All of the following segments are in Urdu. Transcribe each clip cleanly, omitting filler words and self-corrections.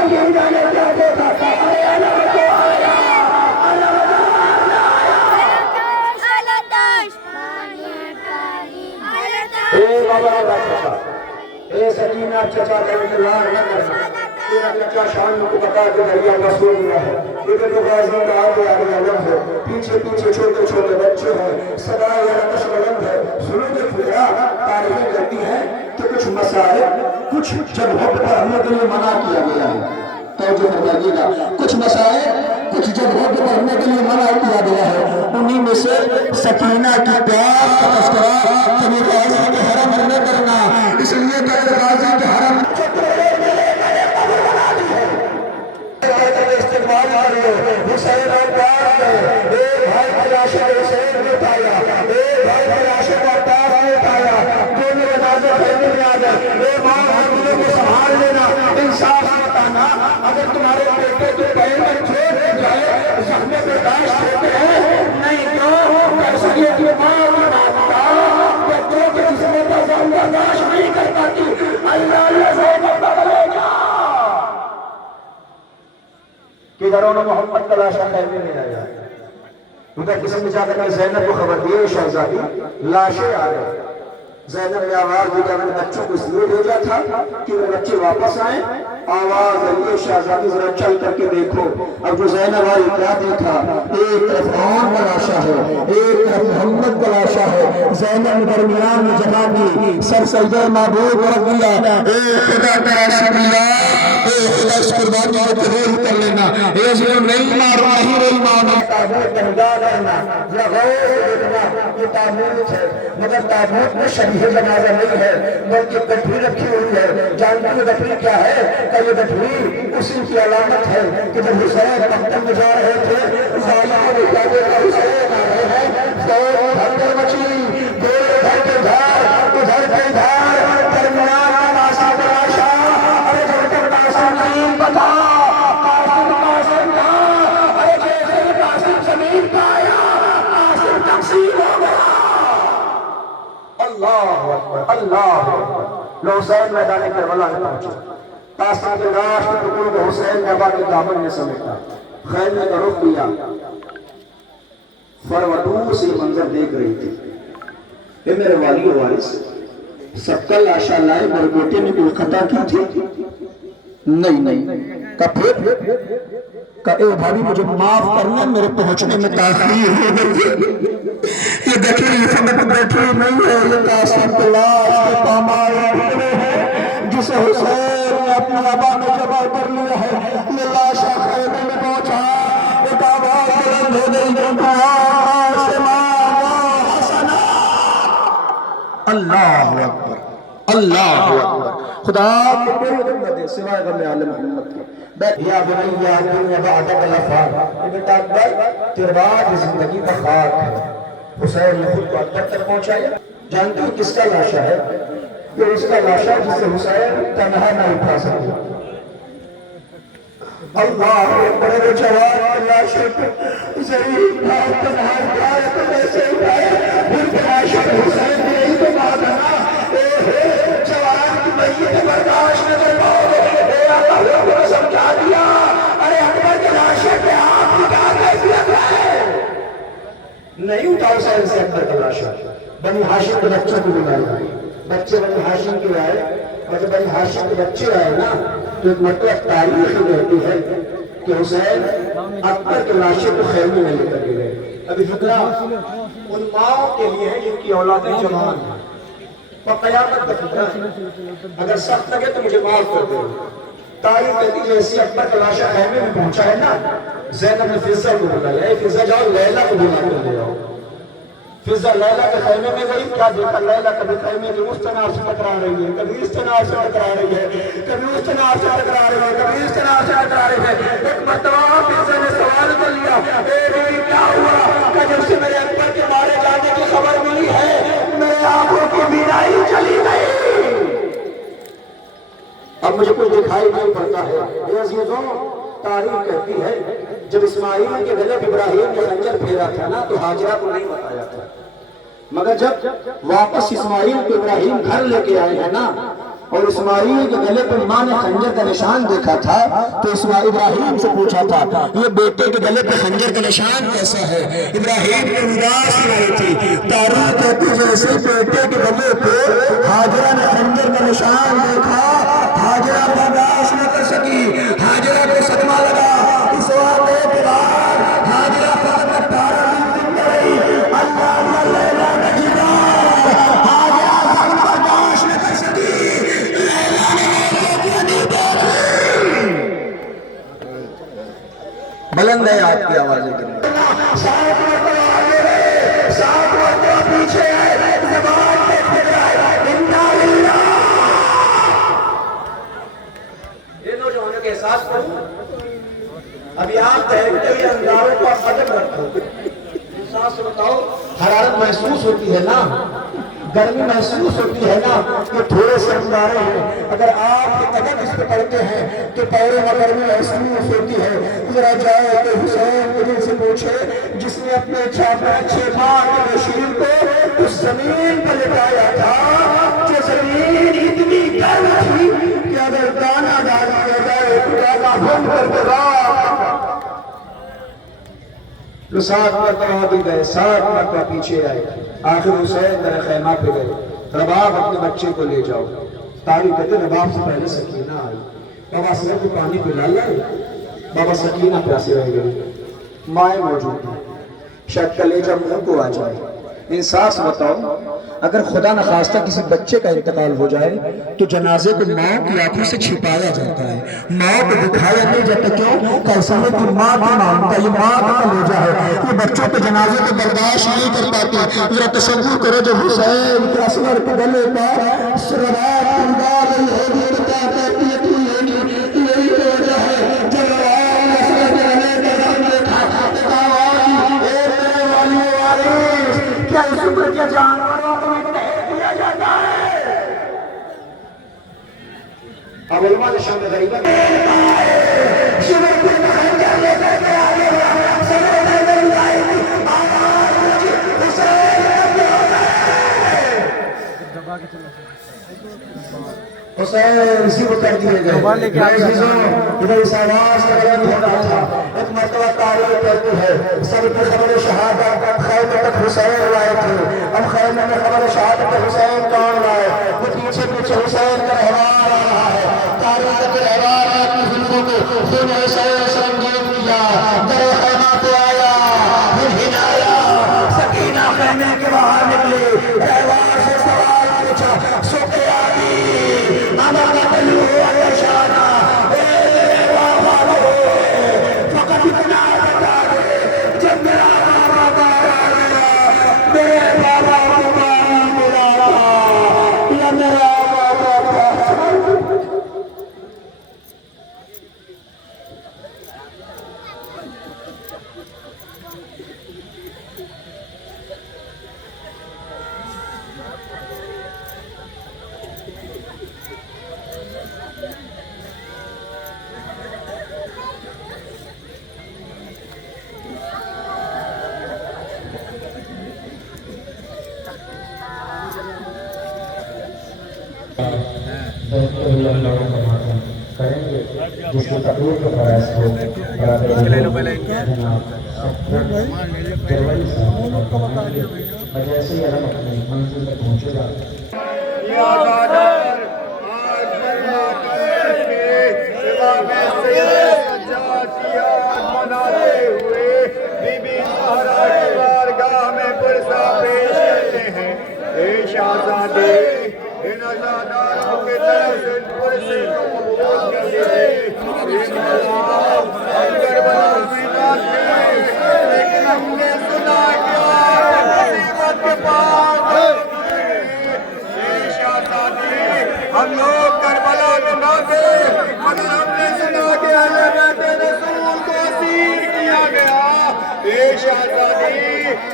سکین جانے کیا دیکھا ارے علم تو آیا اے بابا چچا اے سکینہ چچا کا انتظار نہ کرنا تیرا چچا شان کو بتا کے دریا مسئول ہوا ہے ادھر تو غازی کا آگے آگے علم ہے پیچھے پیچھے چھوٹے چھوٹے بچے ہیں صدا یا نقش قلم ہے سنو کے پھرا تاریخیں کرتی ہیں کہ کچھ مسائل کچھ جگہوں پر پڑھنے کے لیے منع کیا گیا ہے توجہ فرمائیے گا کچھ مسائل کچھ جگہوں پر پڑھنے کے لیے منع کیا گیا ہے انہی میں سے سکینہ کی پیار کا تذکرہ کبھی غازی کے حرم میں نہ کرنا اس لیے کہ غازی کے حرم استقبال آ رہی ہے حسین اور پیار میں اے بھائی خلاشہ حسین نے پایا اے بھائی خلاشہ کا پیار نے پایا دونوں جنازے خیمے میں آ گئے اے ماں حاملوں کو سنبھال لینا انصاف بتانا اگر تمہارے بیٹے کے پیر میں چھوٹ جائے زخم برداشت ہوتے ہیں نہیں تو کر سکے کہ ماں کی مانتا بچوں کے جسموں کا زخم برداشت نہیں کر پاتی اللہ اللہ سے بدلے گا کہ درون محمد کا لاشا خیمے میں آیا ادھر قسم میں جاتا کہ زینب کو خبر دیے شہزادی لاشیں آ گئے زینب نے آواز دی کہ میں بچوں کو اس لیے بھیجا تھا کہ وہ بچے واپس آئیں آواز آئی شہزادی ذرا چل کر کے دیکھو اب جو زینب آئی کیا دیکھا ایک طرف عون کا لاشا ہے ایک طرف محمد کا لاشا ہے زینب درمیان میں جگہ دی سر سجدہ معبود رکھ دیا اے خدا کا رسول اللہ اے خدا اس قربانی کو قبول کر لینا اے ظلم نہیں مارنا ہی نہیں مارنا تابوت کا نگاہ رہنا یا غور دیکھنا یہ تابوت ہے مگر تابوت میں شبیہ جنازہ نہیں ہے بلکہ گٹھری رکھی ہوئی ہے جانتی ہو گٹھری کیا ہے کہ یہ گٹھری اسی کی علامت ہے کہ جب حسین مقتل میں جا رہے تھے ظالموں نے کہا کہ حسین آ رہے ہیں فوج دھڑکن مچی دور گھر کے دھار ادھر کے دھار درمیان کا ناسا تلاشا ارے جب قاسم نہیں بتا قاسم کا ارے جیسے قاسم زمین پہ آیا قاسم تقسیم ہو گیا اللہ اکبر اللہ اکبر حسین میدان کربلا میں پہنچے قاسم کے لاش کے ٹکڑوں کو حسین نے کے دامن میں سمیٹا خیمے کا رخ دیا فروا دور سے منظر دیکھ رہی تھی اے میرے والی و وارث سب کا لاشا لائے میرے بیٹے نے کوئی خطا کی تھی نہیں کا پھر کہ اے بھابی مجھے معاف کرنا میرے پہنچنے میں تاخیر ہو گئی یہ دیکھیں یہ سمجھ بیٹھے نہیں ہے یہ قاسم کے لاش کے پامال ٹکڑے ہیں جسے حسین نے اپنے ابا میں جبا کر لیا ہے یہ لاشا خیمے میں پہنچا ایک آواز بلند ہو گئی دعا سے مانگا حسنا اللہ اکبر اللہ اکبر خدا کو کوئی غم نہ دے سوائے غم آل محمد کے بیٹھ یا بنی یا دنیا بعدک لفاق یہ بیٹا اکبر تیرے بعد زندگی کا خاک ہے حسین نے خود کو اکبر تک پہنچایا جانتے ہو کس کا لاشا ہے یہ اس کا لاشا جسے حسین تنہا نہ اٹھا سکے اللہ اکبر وہ جوان کے لاشے کو ضرور بھاگ تنہا اٹھایا تو ویسے اٹھایا پھر لاشا حسین نے یہی تو بات ہے جوان کی میت برداشت نہ کر پاؤ اے اللہ کو سمجھا دیا ارے اکبر کے لاشے پہ آپ کی کیا کیفیت ہے نہیں اٹھا حسین سے اکبر کا لاشا بنی ہاشم کے بچوں کو بلایا بچے بنی ہاشم کے آئے اور جب بنی ہاشم کے بچے آئے نا تو ایک مطلب تاریخ رہتی ہے کہ حسین اکبر کے لاشے کو خیمے میں لے کر کے گئے ابھی فکرہ ان ماں کے لیے ہے جن کی اولادیں جوان ہیں اور قیامت کا فکرہ ہے اگر سخت لگے تو مجھے معاف کر دے تاریخ کہتی جیسی اکبر کا لاشا خیمے میں پہنچا ہے نا زینب نے فضہ کو بلایا اے فضہ جاؤ لیلہ کو بلا کر لے آؤ فضہ لیلہ کے خیمے میں گئی کیا دیکھا لیلہ کبھی خیمے کی اس طرح سے ٹکرا رہی ہے کبھی اس طرح سے ٹکرا رہی ہے کبھی اس طرح سے ٹکرا رہی ہے کبھی اس طرح سے ٹکرا رہی ہے ایک مرتبہ فضہ نے سوال کر لیا اے میری کیا ہوا کہ جب سے میرے اکبر کے مارے جانے کی خبر ملی ہے میرے آنکھوں کی بینائی چلی گئی اب مجھے کچھ دکھائی نہیں پڑتا ہے اے عزیزوں تاریخ کہتی ہے جب اسماعیل کے گلے ابراہیم نے خنجر پھیرا تھا نا تو ہاجرہ کو نہیں بتایا تھا مگر جب واپس اسماعیل کو ابراہیم گھر لے کے آئے ہیں نا اور اسماعیل کے گلے پر ماں نے خنجر کا نشان دیکھا تھا تو اسماعیل ابراہیم سے پوچھا تھا یہ بیٹے کے گلے پر خنجر کا نشان کیسا ہے؟ ابراہیم نے اداس نہیں تھی. تاریخ کہتی ہے جیسے بیٹے کے گلے پہ ہاجرہ نے خنجر کا نشان دیکھا ہاجرہ برداشت نہ کر سکی. ہاجرہ کو صدمہ لگا. اس واقعے کے بعد ہاجرہ فقط 18 دن رہی. اللہ لیلا نجیبہ ہاجرہ فقط برداشت نہ کر سکی. بلند ہے آپ کی آوازیں کے لیے. 7 مرتبہ آگے ہے 7 مرتبہ پیچھے ہے زبان پہ پھر رہا ہے انا للہ. یہ نوجوانوں کے احساس کروں ابھی آپ دہتے ہوئے انگاروں کا قدر رکھو. احساس سے بتاؤ حرارت محسوس ہوتی ہے نا گرمی محسوس ہوتی ہے نا یہ تھوڑے سے انگارے ہیں. اگر آپ کے قدم اس پہ پڑتے ہیں تو پیروں میں گرمی محسوس ہوتی ہے. ذرا جائے کہ حسین کو دل سے پوچھے جس نے اپنے چھ ماہ کے بشیر کو اس زمین پر لٹایا تھا کہ زمین اتنی گرم تھی کہ اگر دانا ڈال دیا جائے خدا کا حکم کر کے تو 7 مرتبہ بھی گئے 7 مرتبہ پیچھے آئے. آخر حسین در خیمہ پہ گئے. رباب اپنے بچے کو لے جاؤ. تاریخ کہتے رباب سے پہلے سکینہ آئی. بابا سر کو پانی پلا لائے. بابا سکینہ پیاسے رہ گئے. مائیں موجود ہیں شاید کلیجہ منہ کو آ جائے. انصاف سے بتاؤ اگر خدا نخواستہ کسی بچے کا انتقال ہو جائے تو جنازے کو ماں کی آنکھوں سے چھپایا جاتا ہے. ماں کو دکھایا نہیں جاتا. کیوں؟ کیسا ہے کہ ماں کی مانتا یہ ماں کا کلیجہ ہے. یہ بچوں کے جنازے کو برداشت نہیں کر پاتی. ذرا تصور کرو جو حسین کے اصغر کے گلے پر سربات انداز ہوگی تو کیا کہتی ہے تو یہی تو وجہ ہے جب آواز اصغر کے گلے پر ہم دیکھا ایک آواز اے میرے والی وارث کیا اس عمر کے جانوروں کو انتہا کیا جاتا ہے. اب علماء نے شام غریبہ شمر کے خنجر لے کر کے آگے ہوا سمر میں لائی آواز حسین ابھی ہوتا ہے. حسین زیب کر دیے گئے. ادھر اس آواز کا غلط ہو رہا تھا. ایک مرتبہ تاریخ کہتی ہے سب کی خبر شہادت خیمے تک حسین لائے تھے. اب خیمے میں خبر شہادت حسین کون لائے؟ وہ پیچھے پیچھے حسین کا رہوار آ رہا ہے. تاریخ کے رہوار نے اپنی زندگوں کو خون حسین سرنگین کیا. در خیمہ پہ آیا پھر ہلایا. سکینہ خیمے کے باہر نکلی. رہوار سے سوال پوچھا سو کیا فقط اتنا بتا دے جب میرا بابا میرے بابا کو ملا یا میرا بابا کریں گے جس کی تقریر کا فرائض ہو جیسے ہی ہم اپنی منزل تک پہنچے گا. ہم لوگ کربلا میں نہ گئے مگر ہم نے سنا کہ اہل بیت رسول کو اسیر کیا گیا. اے شہزادی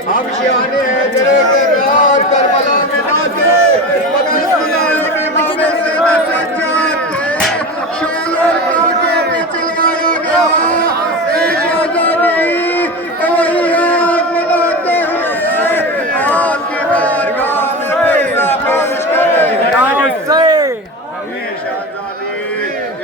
ہم شان حیدر کرار کربلا میں نہ گئے مگر سنا کہ امام زید سجاد تھے شولر کر کے بھی چلایا گیا. اے شہزادی کوئی آگ مناتے ہوئے آپ کی بارگاہ میں پیسہ پیش کریں.